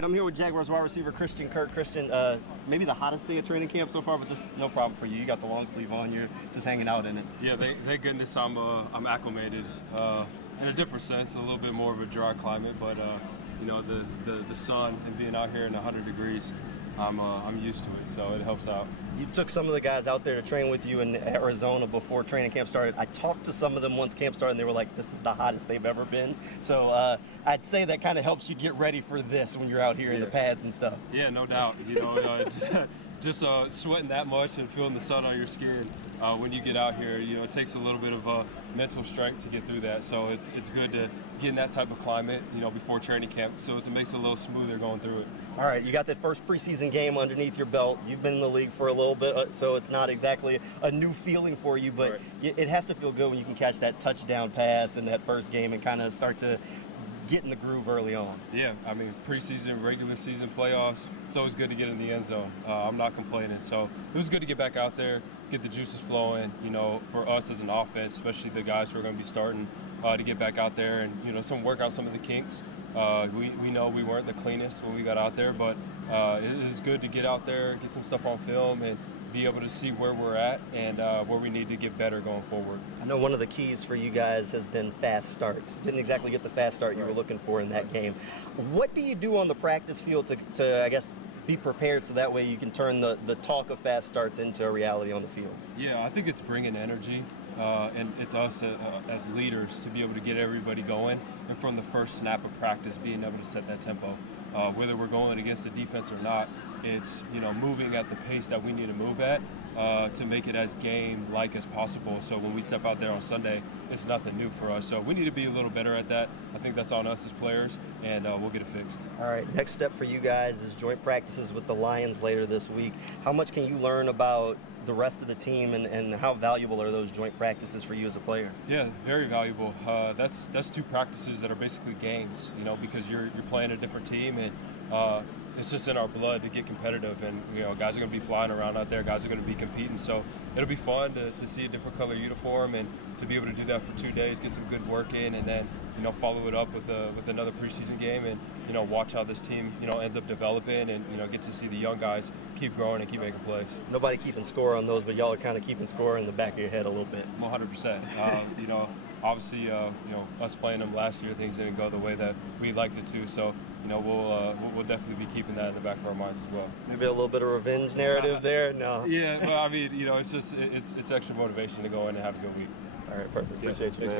right, I'm here with Jaguars wide receiver Kirk. Christian, maybe the hottest day of training camp so far, but this is no problem for you. You got the long sleeve on. You're just hanging out in it. Yeah, thank goodness I'm acclimated. In a different sense, a little bit more of a dry climate, but you know, the sun and being out here in 100 degrees, I'm used to it, so it helps out. You took some of the guys out there to train with you in Arizona before training camp started. I talked to some of them once camp started, and they were like, this is the hottest they've ever been. So I'd say that kind of helps you get ready for this when you're out here in the pads and stuff. Yeah, no doubt. You know, just sweating that much and feeling the sun on your skin when you get out here, you know, it takes a little bit of mental strength to get through that. So it's good to get in that type of climate, you know, before training camp. So it makes it a little smoother going through it. All right, you got that first preseason game underneath your belt. You've been in the league for a little bit, so it's not exactly a new feeling for you, but right. It has to feel good when you can catch that touchdown pass in that first game and kind of start to get in the groove early on. Yeah, I mean, preseason, regular season, playoffs, it's always good to get in the end zone. I'm not complaining. So it was good to get back out there, get the juices flowing, you know, for us as an offense, especially the guys who are going to be starting, to get back out there and, you know, work out some of the kinks. We know we weren't the cleanest when we got out there, but it is good to get out there, get some stuff on film, and be able to see where we're at and where we need to get better going forward. I know one of the keys for you guys has been fast starts. Didn't exactly get the fast start you were looking for in that game. What do you do on the practice field to I guess, be prepared so that way you can turn the talk of fast starts into a reality on the field? Yeah, I think it's bringing energy. And it's us as leaders to be able to get everybody going, and from the first snap of practice being able to set that tempo. Whether we're going against the defense or not, it's, you know, moving at the pace that we need to move at to make it as game-like as possible. So when we step out there on Sunday, it's nothing new for us. So we need to be a little better at that. I think that's on us as players, and we'll get it fixed. All right, next step for you guys is joint practices with the Lions later this week. How much can you learn about the rest of the team, and how valuable are those joint practices for you as a player? Yeah, very valuable. That's two practices that are basically games, you know, because you're playing a different team, and it's just in our blood to get competitive, and, you know, guys are going to be flying around out there, guys are going to be competing, so it'll be fun to see a different color uniform and to be able to do that for 2 days, get some good work in, and then, you know, follow it up with another preseason game, and, you know, watch how this team, you know, ends up developing, and, you know, get to see the young guys keep growing and keep making plays. Nobody keeping score on those, but y'all are kind of keeping score in the back of your head a little bit. 100%. You know, obviously, you know, us playing them last year, things didn't go the way that we liked it to. So, you know, we'll definitely be keeping that in the back of our minds as well. Maybe a little bit of revenge narrative there. No. Yeah, well, I mean, you know, it's just it's extra motivation to go in and have a good week. All right, perfect. Appreciate you, man.